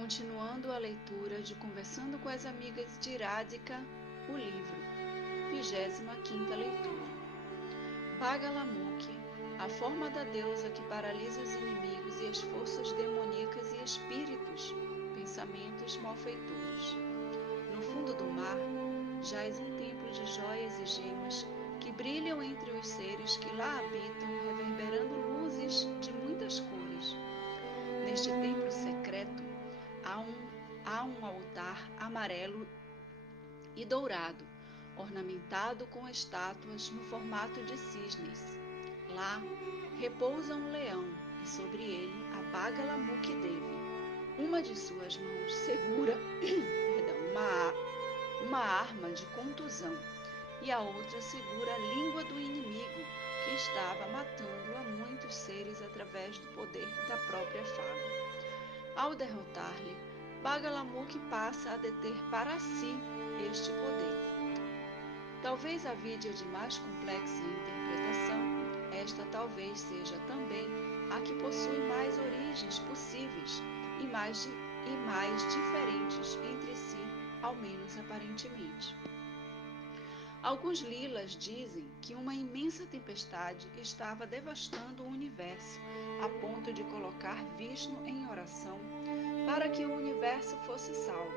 continuando a leitura de Conversando com as Amigas de Radhika, o livro, 25ª leitura. Bagalamukhi, a forma da deusa que paralisa os inimigos e as forças demoníacas e espíritos, pensamentos malfeitores. No fundo do mar, jaz um templo de joias e gemas que brilham entre os seres que lá habitam, reverberando luzes de muitas cores. Neste templo secreto, há um altar amarelo e dourado, ornamentado com estátuas no formato de cisnes. Lá repousa um leão e sobre ele a Bagalamukhi Devi. Uma de suas mãos segura uma arma de contusão e a outra segura a língua do inimigo que estava matando a muitos seres através do poder da própria fala. Ao derrotar-lhe, Bagalamukhi passa a deter para si este poder. Talvez a vídea de mais complexa interpretação, esta talvez seja também a que possui mais origens possíveis e mais diferentes entre si, ao menos aparentemente. Alguns lilas dizem que uma imensa tempestade estava devastando o universo, a ponto de colocar Vishnu em oração para que o universo fosse salvo.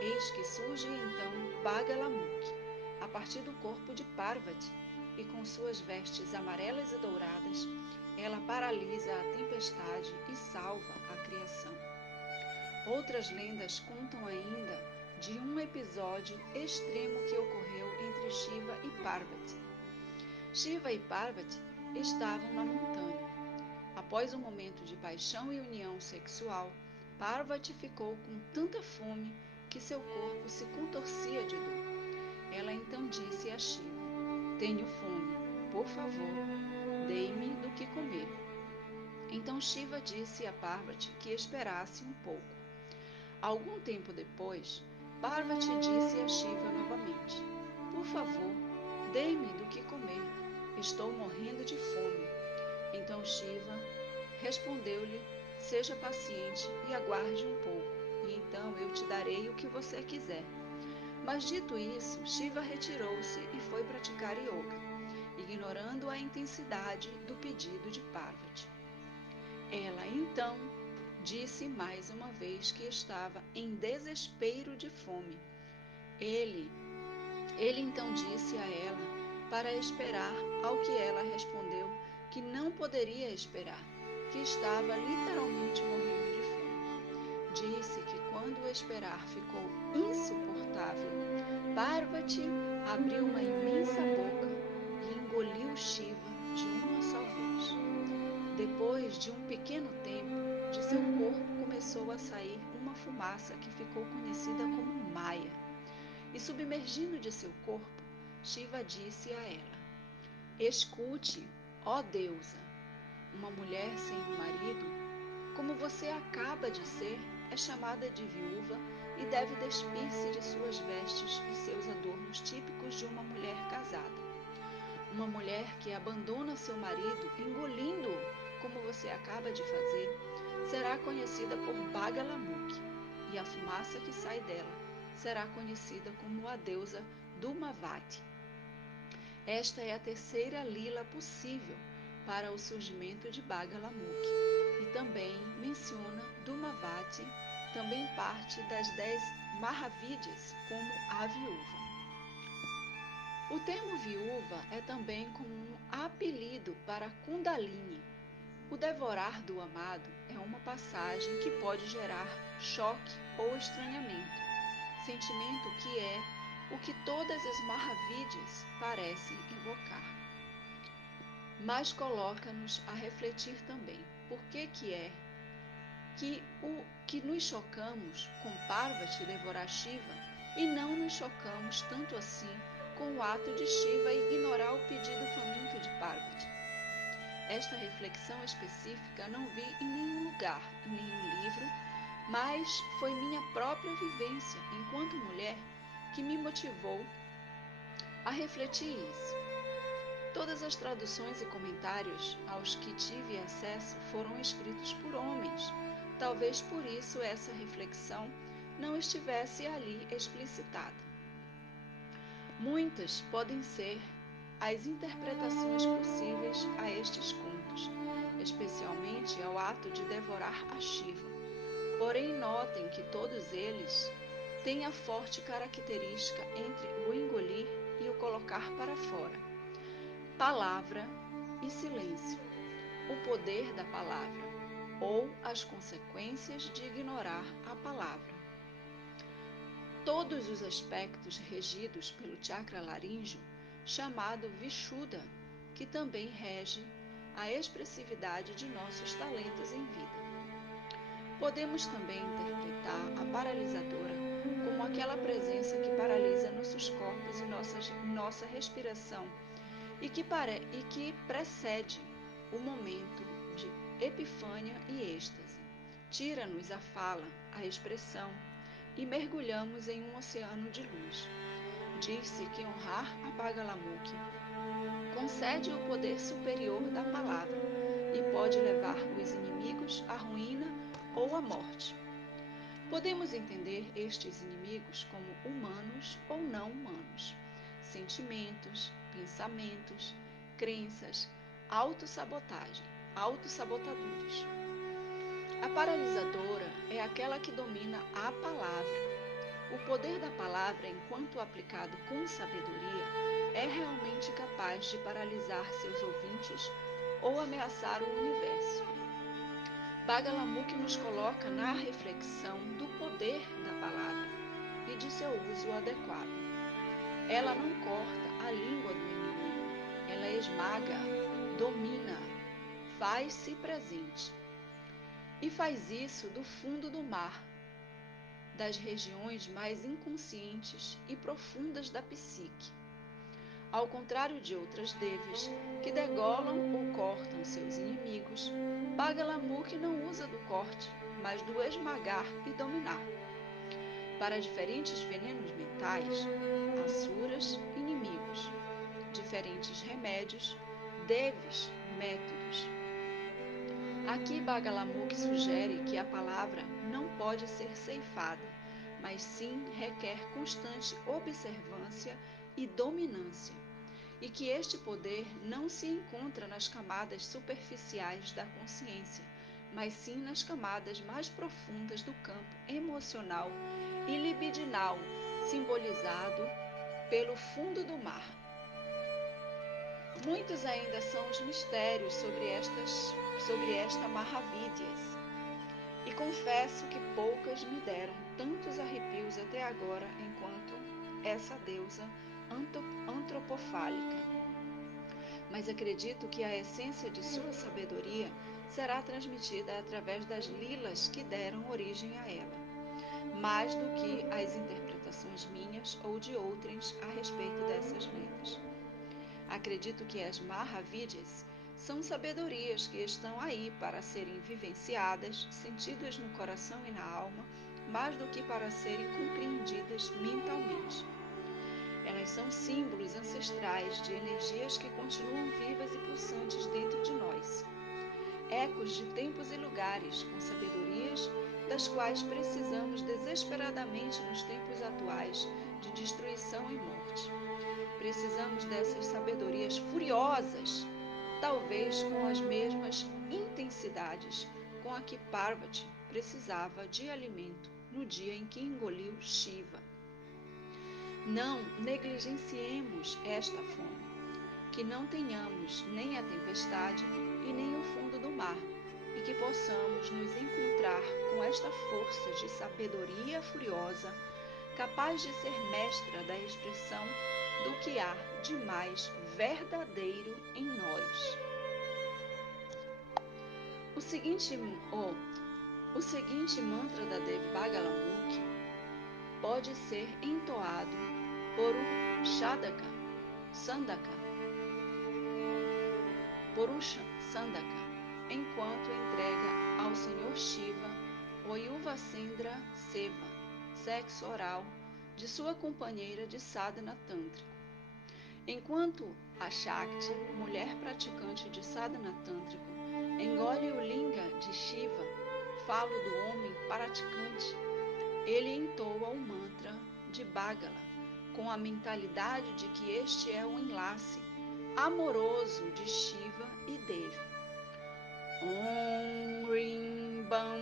Eis que surge então Bagalamukhi, a partir do corpo de Parvati, e com suas vestes amarelas e douradas, ela paralisa a tempestade e salva a criação. Outras lendas contam ainda de um episódio extremo que ocorreu entre Shiva e Parvati. Shiva e Parvati estavam na montanha. Após um momento de paixão e união sexual, Parvati ficou com tanta fome que seu corpo se contorcia de dor. Ela então disse a Shiva: "Tenho fome, por favor, dê-me do que comer." Então Shiva disse a Parvati que esperasse um pouco. Algum tempo depois, Parvati disse a Shiva novamente: "Por favor, dê-me do que comer. Estou morrendo de fome." Então Shiva respondeu-lhe: "Seja paciente e aguarde um pouco, e então eu te darei o que você quiser." Mas dito isso, Shiva retirou-se e foi praticar yoga, ignorando a intensidade do pedido de Parvati. Ela então disse mais uma vez que estava em desespero de fome. Ele então disse a ela para esperar, ao que ela respondeu que não poderia esperar, que estava literalmente morrendo de fome. Disse que quando o esperar ficou insuportável, Parvati abriu uma imensa boca e engoliu Shiva de uma só vez. Depois de um pequeno tempo, de seu corpo começou a sair uma fumaça que ficou conhecida como Maya. E submergindo de seu corpo, Shiva disse a ela: "Escute, ó deusa, uma mulher sem um marido, como você acaba de ser, é chamada de viúva e deve despir-se de suas vestes e seus adornos típicos de uma mulher casada. Uma mulher que abandona seu marido, engolindo-o, como você acaba de fazer, será conhecida por Bagalamukhi, e a fumaça que sai dela será conhecida como a deusa Dhumavati." Esta é a terceira lila possível para o surgimento de Bagalamukhi, e também menciona Dhumavati, também parte das 10 Mahavidyas, como a viúva. O termo viúva é também como um apelido para Kundalini. O devorar do amado é uma passagem que pode gerar choque ou estranhamento, sentimento que é o que todas as Mahavidyas parecem evocar. Mas coloca-nos a refletir também por que é que nos chocamos com Parvati devorar Shiva e não nos chocamos tanto assim com o ato de Shiva ignorar o pedido faminto de Parvati. Esta reflexão específica não vi em nenhum lugar, em nenhum livro, mas foi minha própria vivência enquanto mulher que me motivou a refletir isso. Todas as traduções e comentários aos que tive acesso foram escritos por homens, Talvez por isso essa reflexão não estivesse ali explicitada. Muitas podem ser as interpretações possíveis a estes contos, especialmente ao ato de devorar a Shiva. Porém, notem que todos eles têm a forte característica entre o engolir e o colocar para fora. Palavra e silêncio. O poder da palavra, ou as consequências de ignorar a palavra. Todos os aspectos regidos pelo chakra laríngeo, chamado Vishuddha, que também rege a expressividade de nossos talentos em vida. Podemos também interpretar a paralisadora como aquela presença que paralisa nossos corpos e nossa respiração e que precede o momento de epifânia e êxtase. Tira-nos a fala, a expressão, e mergulhamos em um oceano de luz. Diz-se que honrar a Bagalamukhi concede o poder superior da palavra e pode levar os inimigos à ruína ou à morte. Podemos entender estes inimigos como humanos ou não humanos, sentimentos, pensamentos, crenças, autossabotagem, autossabotadores. A paralisadora é aquela que domina a palavra. O poder da palavra, enquanto aplicado com sabedoria, é realmente capaz de paralisar seus ouvintes ou ameaçar o universo. Bagalamukhi nos coloca na reflexão do poder da palavra e de seu uso adequado. Ela não corta a língua do inimigo, ela esmaga, domina, faz-se presente. E faz isso do fundo do mar, das regiões mais inconscientes e profundas da psique. Ao contrário de outras devis, que degolam ou cortam seus inimigos, Bagalamukhi não usa do corte, mas do esmagar e dominar. Para diferentes venenos mentais, asuras, inimigos, diferentes remédios, devis, métodos. Aqui Bagalamukhi sugere que a palavra não pode ser ceifada, mas sim requer constante observância e dominância, e que este poder não se encontra nas camadas superficiais da consciência, mas sim nas camadas mais profundas do campo emocional e libidinal, simbolizado pelo fundo do mar. Muitos ainda são os mistérios sobre esta Mahavidyas, e confesso que poucas me deram tantos arrepios até agora enquanto essa deusa antropofálica. Mas acredito que a essência de sua sabedoria será transmitida através das lilas que deram origem a ela, mais do que as interpretações minhas ou de outrens a respeito dessas lendas. Acredito que as Mahavidyas são sabedorias que estão aí para serem vivenciadas, sentidas no coração e na alma, mais do que para serem compreendidas mentalmente. Elas são símbolos ancestrais de energias que continuam vivas e pulsantes dentro de nós. Ecos de tempos e lugares, com sabedorias das quais precisamos desesperadamente nos tempos atuais de destruição e morte. Precisamos dessas sabedorias furiosas, talvez com as mesmas intensidades com a que Parvati precisava de alimento no dia em que engoliu Shiva. Não negligenciemos esta fome, que não tenhamos nem a tempestade e nem o fundo do mar, e que possamos nos encontrar com esta força de sabedoria furiosa, capaz de ser mestra da expressão do que há de mais verdadeiro em nós. O seguinte mantra da Devi Bagalamukhi pode ser entoado por um Sandaka, enquanto entrega ao Senhor Shiva o Yuvasendra Seva, sexo oral, de sua companheira de sadhana tântrico. Enquanto a Shakti, mulher praticante de sadhana tântrico, engole o linga de Shiva, falo do homem praticante, ele entoa o mantra de Bagala, com a mentalidade de que este é o enlace amoroso de Shiva e Devi. Om Rim Bam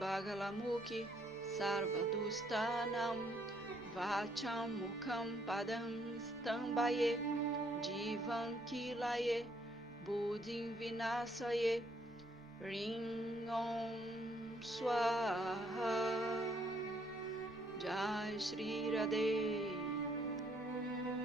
Bagalamukhi Sarvadustanam Vacham Mukham Padam Stambaye Divam Kilaye Buddhim Vinasaye Ring Om Swaha Jai Shri Radhe